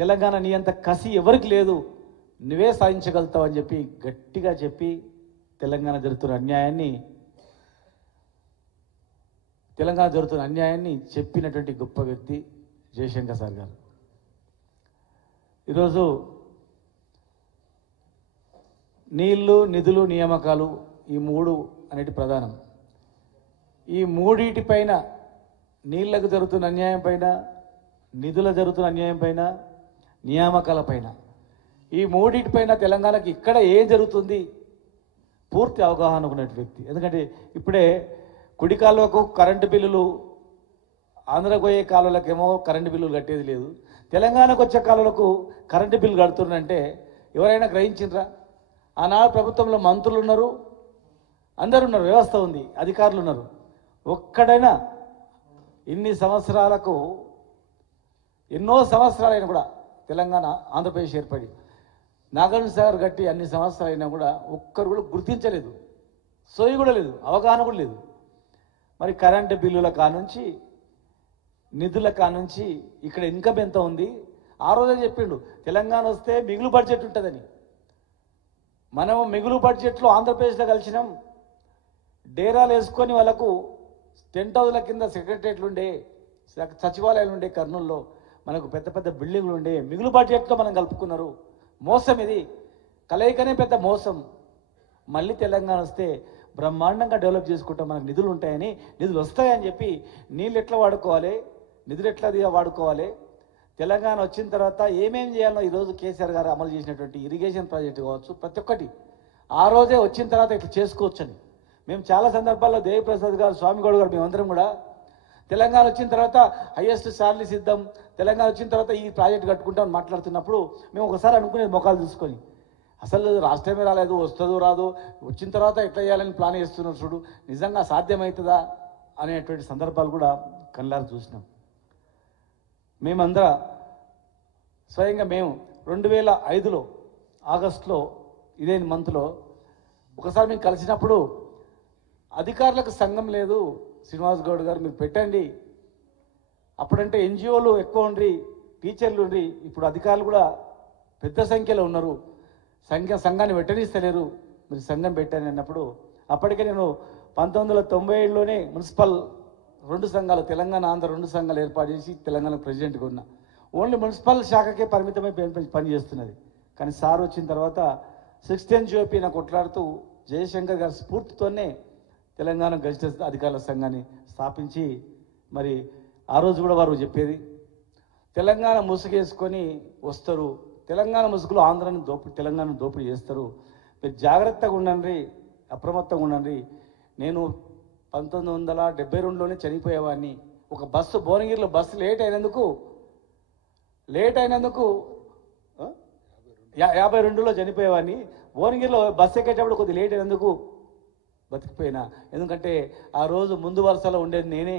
తెలంగాణ నీ అంత కసి ఎవరికి లేదు, నువ్వే సాధించగలుగుతావు అని చెప్పి గట్టిగా చెప్పి తెలంగాణ జరుగుతున్న అన్యాయాన్ని చెప్పినటువంటి గొప్ప వ్యక్తి జయశంకర్ సార్ గారు. ఈరోజు నీళ్లు, నిధులు, నియామకాలు ఈ మూడు అనేటి ప్రధానం. ఈ మూడిటిపైన, నీళ్లకు జరుగుతున్న అన్యాయం పైన, నిధుల జరుగుతున్న అన్యాయం పైన, నియామకాల పైన, ఈ మూడిటిపైన తెలంగాణకి ఇక్కడ ఏం జరుగుతుంది పూర్తి అవగాహన ఉన్నటువంటి వ్యక్తి. ఎందుకంటే ఇప్పుడే కుడి కాలువకు కరెంటు బిల్లులు, ఆంధ్రకు పోయే కాలువలకేమో కరెంటు బిల్లులు కట్టేది లేదు, తెలంగాణకు వచ్చే కాలువలకు కరెంటు బిల్లు కడుతున్నారంటే ఎవరైనా గ్రహించిండ్రా? ఆనాడు ప్రభుత్వంలో మంత్రులు ఉన్నారు, అందరు ఉన్నారు, వ్యవస్థ ఉంది, అధికారులు ఉన్నారు. ఒక్కడైనా ఇన్ని సంవత్సరాలకు, ఎన్నో సంవత్సరాలైనా కూడా తెలంగాణ ఆంధ్రప్రదేశ్ ఏర్పడి నాగార్జున సాగర్ కట్టి అన్ని సంవత్సరాలైనా కూడా ఒక్కరు కూడా గుర్తించలేదు, సోయి కూడా లేదు, అవగాహన కూడా లేదు. మరి కరెంటు బిల్లుల కానుంచి, నిధుల కానుంచి ఇక్కడ ఇన్కమ్ ఎంత ఉంది? ఆ రోజే చెప్పిండు తెలంగాణ వస్తే మిగులు బడ్జెట్ ఉంటుందని. మనము మిగులు బడ్జెట్లో ఆంధ్రప్రదేశ్లో కలిసినాం. డేరాలు వేసుకొని వాళ్ళకు టెంట్ హౌస్ల కింద సెక్రటరియట్లు ఉండే, సచివాలయాలు ఉండే, కర్నూలులో మనకు పెద్ద పెద్ద బిల్డింగ్లు ఉండే, మిగులు బడ్జెట్లో మనం కలుపుకున్నారు. మోసం ఇది, కలయికనే పెద్ద మోసం. మళ్ళీ తెలంగాణ వస్తే బ్రహ్మాండంగా డెవలప్ చేసుకుంటాం, మనకు నిధులు ఉంటాయని, నిధులు వస్తాయని చెప్పి నీళ్ళు ఎట్లా వాడుకోవాలి, నిధులు ఎట్లా వాడుకోవాలి, తెలంగాణ వచ్చిన తర్వాత ఏమేం చేయాలో ఈరోజు కేసీఆర్ గారు అమలు చేసినటువంటి ఇరిగేషన్ ప్రాజెక్టు కావచ్చు, ప్రతి ఒక్కటి ఆ రోజే వచ్చిన తర్వాత ఇట్లా చేసుకోవచ్చని మేము చాలా సందర్భాల్లో దేవిప్రసాద్ గారు, స్వామిగౌడ్ గారు, మేమందరం కూడా తెలంగాణ వచ్చిన తర్వాత హైయెస్ట్ శాలరీస్ ఇద్దాం, తెలంగాణ వచ్చిన తర్వాత ఈ ప్రాజెక్ట్ కట్టుకుంటాం మాట్లాడుతున్నప్పుడు మేము ఒకసారి అనుకునేది మొఖాలు చూసుకొని, అసలు రాష్ట్రమే రాలేదు, వస్తుందో రాదు, వచ్చిన తర్వాత ఎట్లా చేయాలని ప్లాన్ చేస్తున్నారు చూడు, నిజంగా సాధ్యమవుతుందా అనేటువంటి సందర్భాలు కూడా కళ్ళారు చూసినాం. మేమందరం స్వయంగా మేము 2005లో ఆగస్టులో ఇదే మంత్లో ఒకసారి మేము కలిసినప్పుడు అధికారులకు సంఘం లేదు, శ్రీనివాస్ గౌడ్ గారు మీరు పెట్టండి, అప్పుడంటే ఎన్జిఓలు ఎక్కువ ఉండ్రి, టీచర్లు ఉండ్రి, ఇప్పుడు అధికారులు కూడా పెద్ద సంఖ్యలో ఉన్నారు, సంఘాన్ని పెట్టనిస్తలేరు, మీరు సంఘం పెట్టండి అన్నప్పుడు అప్పటికే నేను 1997లోనే మున్సిపల్ 2 సంఘాలు, తెలంగాణ ఆంధ్ర 2 సంఘాలు ఏర్పాటు చేసి తెలంగాణ ప్రెసిడెంట్గా ఉన్నా. ఓన్లీ మున్సిపల్ శాఖకే పరిమితమై పనిచేస్తున్నది. కానీ సార్ వచ్చిన తర్వాత 16 GOP నాకు కొట్లాడుతూ జయశంకర్ గారి స్ఫూర్తితోనే తెలంగాణ గెజిటెడ్ అధికారుల సంఘాన్ని స్థాపించి, మరి ఆ రోజు కూడా వారు చెప్పేది తెలంగాణ ముసుగేసుకొని వస్తారు, తెలంగాణ ముసుగులో ఆంధ్రాని తెలంగాణను దోపిడీ చేస్తారు, మీరు జాగ్రత్తగా ఉండండి, అప్రమత్తంగా ఉండండి. నేను 1972లోనే చనిపోయేవాడిని. ఒక బస్సు భువనగిరిలో బస్సు లేట్ అయినందుకు 52లో చనిపోయేవాడిని. భువనగిరిలో బస్సు ఎక్కేటప్పుడు కొద్దిగా లేట్ అయినందుకు బతికిపోయినా. ఎందుకంటే ఆ రోజు ముందు వరుసలో ఉండేది నేనే,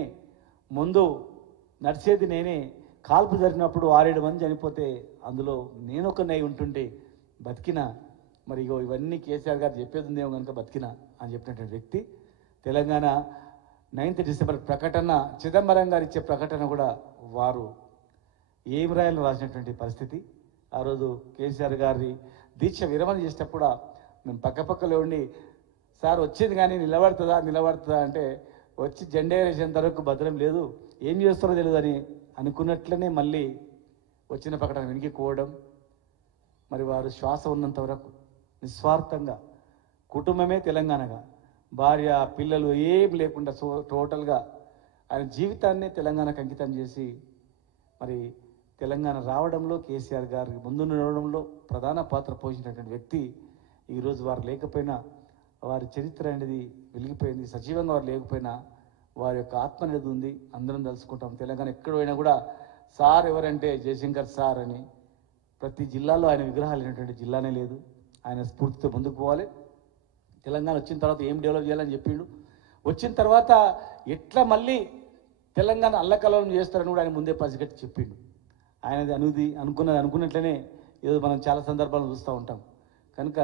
ముందు నడిచేది నేనే. కాల్పు జరిగినప్పుడు 6-7 మంది చనిపోతే అందులో నేను ఒకనై ఉంటుంటే బతికినా. మరి ఇగో ఇవన్నీ కేసీఆర్ గారు చెప్పేది ఉందేమో కనుక బతికినా అని చెప్పినటువంటి వ్యక్తి. తెలంగాణ 9th డిసెంబర్ ప్రకటన, చిదంబరం గారు ఇచ్చే ప్రకటన కూడా వారు ఏం రాయాలని రాసినటువంటి పరిస్థితి. ఆ రోజు కేసీఆర్ గారి దీక్ష విరమణ చేసేటప్పుడు మేము పక్కపక్కలో ఉండి, సార్ వచ్చింది కానీ నిలబడుతుందా అంటే, వచ్చి జెండా ఎగరేసేంత వరకు భద్రం లేదు, ఏం చేస్తారో తెలియదు అని అనుకున్నట్లనే మళ్ళీ వచ్చిన ప్రకటన వెనక్కిపోవడం. మరి వారు శ్వాస ఉన్నంత వరకు నిస్వార్థంగా కుటుంబమే తెలంగాణగా, భార్య పిల్లలు ఏం లేకుండా టోటల్గా ఆయన జీవితాన్ని తెలంగాణకు అంకితం చేసి మరి తెలంగాణ రావడంలో, కేసీఆర్ గారికి ముందు నడవడంలో ప్రధాన పాత్ర పోషించినటువంటి వ్యక్తి. ఈరోజు వారు లేకపోయినా వారి చరిత్ర అనేది వెలిగిపోయింది. సజీవంగా వారు లేకపోయినా వారి యొక్క ఆత్మ అనేది ఉంది. అందరం తలుసుకుంటాం. తెలంగాణ ఎక్కడ పోయినా కూడా సార్ ఎవరంటే జయశంకర్ సార్ అని. ప్రతి జిల్లాలో ఆయన విగ్రహాలు అయినటువంటి జిల్లానే లేదు. ఆయన స్ఫూర్తితో ముందుకు పోవాలి. తెలంగాణ వచ్చిన తర్వాత ఏం డెవలప్ చేయాలని చెప్పిండు. వచ్చిన తర్వాత ఎట్లా మళ్ళీ తెలంగాణ అల్లకల్లోలం చేస్తారని కూడా ఆయన ముందే పసిగట్టి చెప్పిండు. ఆయనది అనుకున్నట్లనే ఏదో మనం చాలా సందర్భాలు చూస్తూ ఉంటాం. కనుక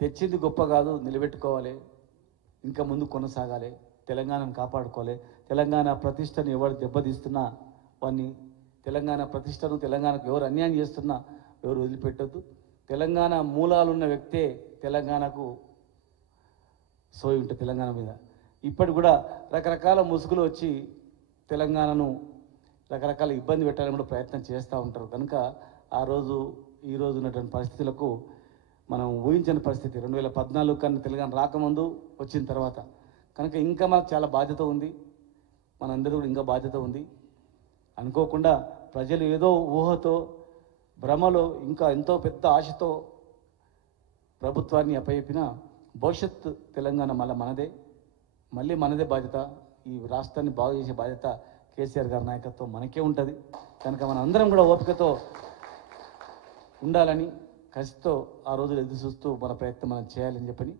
తెచ్చింది గొప్ప కాదు, నిలబెట్టుకోవాలి, ఇంకా ముందు కొనసాగాలి, తెలంగాణను కాపాడుకోవాలి. తెలంగాణ ప్రతిష్టను ఎవరు దెబ్బతీస్తున్నా వాడిని తెలంగాణ ప్రతిష్టను, తెలంగాణకు ఎవరు అన్యాయం చేస్తున్నా ఎవరు వదిలిపెట్టొద్దు. తెలంగాణ మూలాలున్న వ్యక్తే తెలంగాణకు సోయి ఉంటుంది తెలంగాణ మీద. ఇప్పటికి కూడా రకరకాల ముసుగులు వచ్చి తెలంగాణను రకరకాల ఇబ్బంది పెట్టాలని కూడా ప్రయత్నం చేస్తూ ఉంటారు. కనుక ఆ రోజు ఈ రోజు ఉన్నటువంటి పరిస్థితులకు మనం ఊహించని పరిస్థితి 2014 కన్నా తెలంగాణ రాకముందు వచ్చిన తర్వాత. కనుక ఇంకా మనకు చాలా బాధ్యత ఉంది, మనందరూ కూడా ఇంకా బాధ్యత ఉంది. అనుకోకుండా ప్రజలు ఏదో ఊహతో భ్రమలో ఇంకా ఎంతో పెద్ద ఆశతో ప్రభుత్వాన్ని అప్పచెప్పిన భవిష్యత్తు తెలంగాణ మళ్ళీ మనదే బాధ్యత. ఈ రాష్ట్రాన్ని బాగు చేసే బాధ్యత కేసీఆర్ గారి నాయకత్వం మనకే ఉంటుంది. కనుక మన అందరం కూడా ఓపికతో ఉండాలని, కసితో ఆ రోజులు ఎదురు చూస్తూ మన ప్రయత్నం మనం చేయాలని చెప్పని